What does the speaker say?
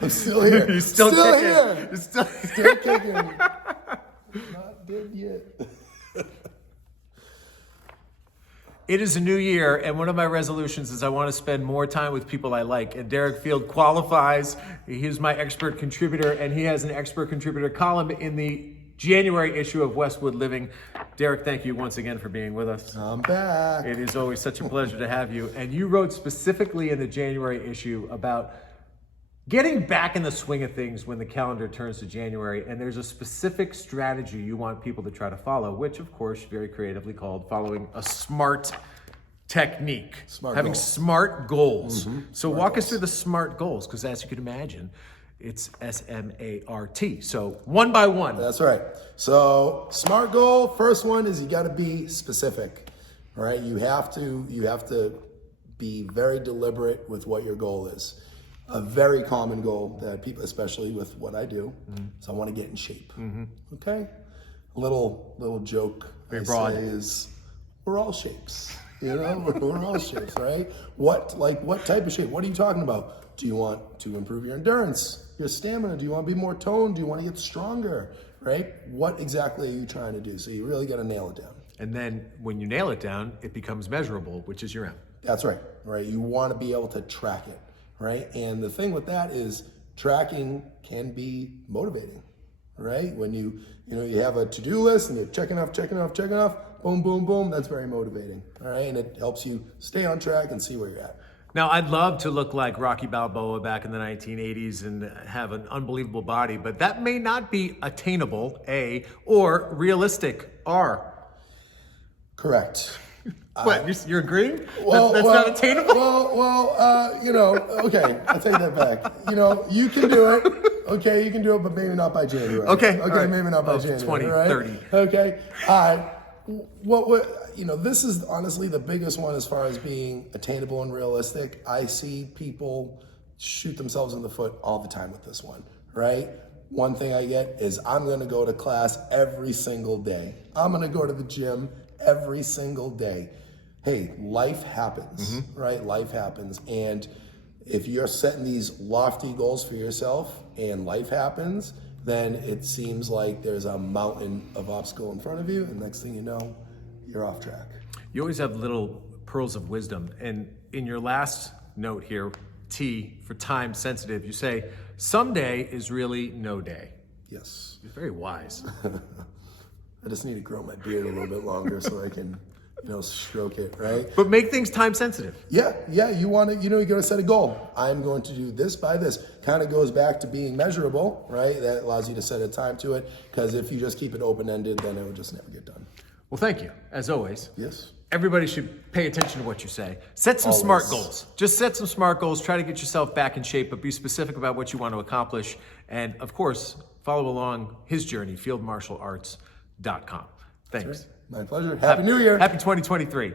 I'm still here. You're still kicking. Here. You're still Kicking. Not dead yet. It is a new year, and one of my resolutions is I want to spend more time with people I like. And Derek Field qualifies. He's my expert contributor, and he has an expert contributor column in the January issue of Westwood Living. Derek, thank you once again for being with us. I'm back. It is always such a pleasure to have you. And you wrote specifically in the January issue about getting back in the swing of things when the calendar turns to January. And there's a specific strategy you want people to try to follow, which of course you very creatively called following a SMART technique. Having smart goals. So walk us through the SMART goals, because as you can imagine, it's SMART. So one by one. That's right. So SMART goal, first one is you got to be specific, right? You have to be very deliberate with what your goal is. A very common goal that people, especially with what I do, is I want to get in shape. Okay? A little joke Very I broad. say is we're all shapes. You know, we're all shapes, right? What type of shape? What are you talking about? Do you want to improve your endurance, your stamina? Do you want to be more toned? Do you want to get stronger, right? What exactly are you trying to do? So you really got to nail it down. And then when you nail it down, it becomes measurable, which is your aim. That's right, right? You want to be able to track it, right? And the thing with that is tracking can be motivating, right? When you have a to-do list and you're checking off, boom, boom, boom, that's very motivating, all right? And it helps you stay on track and see where you're at. Now, I'd love to look like Rocky Balboa back in the 1980s and have an unbelievable body, but that may not be attainable, A, or realistic, R. Correct. What, you're agreeing? Well, that's not attainable? Okay, I take that back. You can do it. Okay, you can do it, but maybe not by January. Okay, right. Maybe not by January. 20, right? 30. Okay, this is honestly the biggest one as far as being attainable and realistic. I see people shoot themselves in the foot all the time with this one, right? One thing I get is I'm going to go to class every single day. I'm going to go to the gym every single day. Hey, life happens, right? Life happens. And if you're setting these lofty goals for yourself and life happens, then it seems like there's a mountain of obstacle in front of you. And next thing you know, you're off track. You always have little pearls of wisdom. And in your last note here, T for time sensitive, you say, someday is really no day. Yes. You're very wise. I just need to grow my beard a little bit longer so I can, stroke it, right? But make things time sensitive. Yeah. You want to, you got to set a goal. I'm going to do this by this. Kind of goes back to being measurable, right? That allows you to set a time to it, because if you just keep it open-ended, then it would just never get done. Well, thank you, as always. Yes. Everybody should pay attention to what you say. Set some smart goals. Just set some smart goals. Try to get yourself back in shape, but be specific about what you want to accomplish. And of course, follow along his journey, fieldmarshalarts.com. Thanks. My pleasure. Happy New Year. Happy 2023.